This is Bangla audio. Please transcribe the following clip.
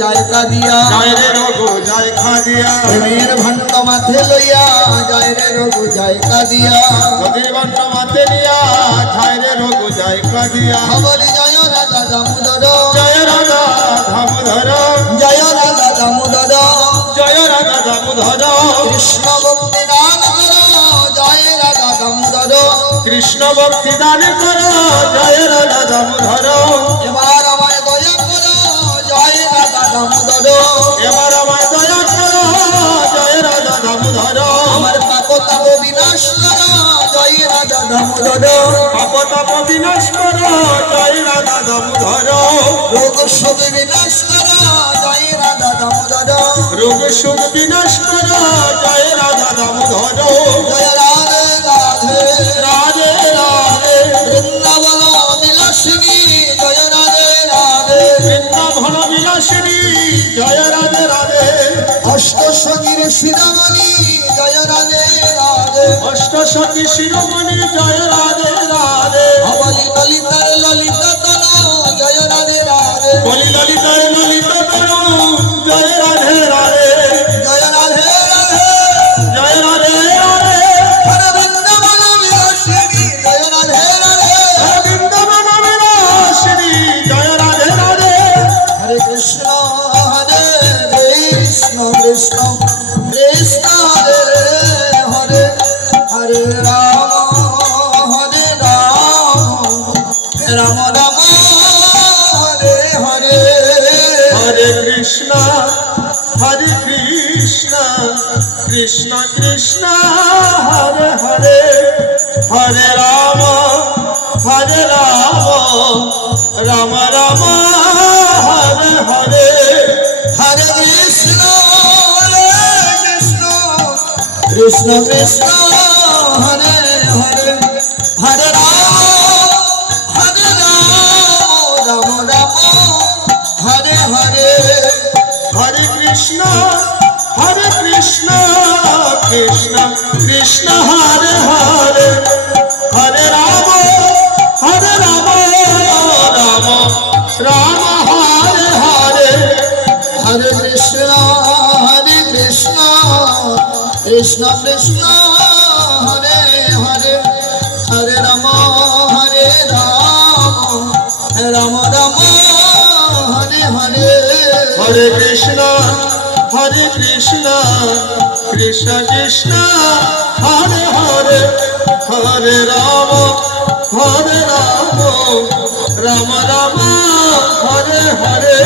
যায় কাদিয়া যায় রে রঘু যায় খাদিয়া প্রেমের ভাণ্ড মাথে লইয়া যায় রে রঘু যায় কাদিয়া নদীর ভাণ্ড মাথে নিয়া যায় রে রঘু যায় খাদিয়া বলি জয় রাধা দামোদর জয় রাধা দামোদর জয় রাধা দামোদর জয় রাধা দামোদর কৃষ্ণ ভক্তি দান কর জয় রাধা দামোদর কৃষ্ণ ভক্তি দান কর জয় রাধা দামোদর এবার আমায় দয়া কর জয় রাধা দামোদর এবার আমায় দয়া কর জয় রাধা দামোদর আমার পাপ তাপ বিনাশ কর জয় রাধা দামোদর পাপ তাপ বিনাশ কর জয় রাধা দামোদর রোগ শোক বিনাশ কর জয় রাধা দামোদর রোগ শোক বিনাশ কর জয় রাধা দামোদর জয় রাধে রাধে রাধে রাধে বৃন্দাবন বিলাসিনী জয় রাধে রাধে বৃন্দাবন বিলাসিনী জয় রাধে রাধে অষ্ট সঙ্গীর শিরামণি জয় রাধে রাধে অষ্ট সখী শিরোমণি জয় রাধে রাধে অবলি ললিতার ললিত তন জয় রাধে রাধে বলি ললিতার ললিত তনু জয় রাধে রাধে জয় রাধে রাধে জয় রাধে রাধে হরে বৃন্দাবন বিলাসিনী জয় রাধে রাধে বৃন্দাবন বিলাসিনী জয় রাধে রাধে হরে কৃষ্ণ কৃষ্ণ কৃষ্ণ কৃষ্ণ হরে হরে হরে রাম রাম রাম হরে হরে হরে কৃষ্ণ কৃষ্ণ কৃষ্ণ হরে হরে হরে রাম রাম রাম হরে হরে হরে কৃষ্ণ কৃষ্ণ কৃষ্ণ হরে হরে হরে রাম রাম রাম হরে হরে হরে কৃষ্ণ কৃষ্ণ কৃষ্ণ হরে হরে হরে রাম রাম রাম হরে হরে হরে কৃষ্ণ কৃষ্ণ কৃষ্ণ হরে হরে হরে রাম রাম রাম হরে হরে হরে কৃষ্ণ কৃষ্ণ কৃষ্ণ হরে হরে হরে রাম রাম রাম হরে হরে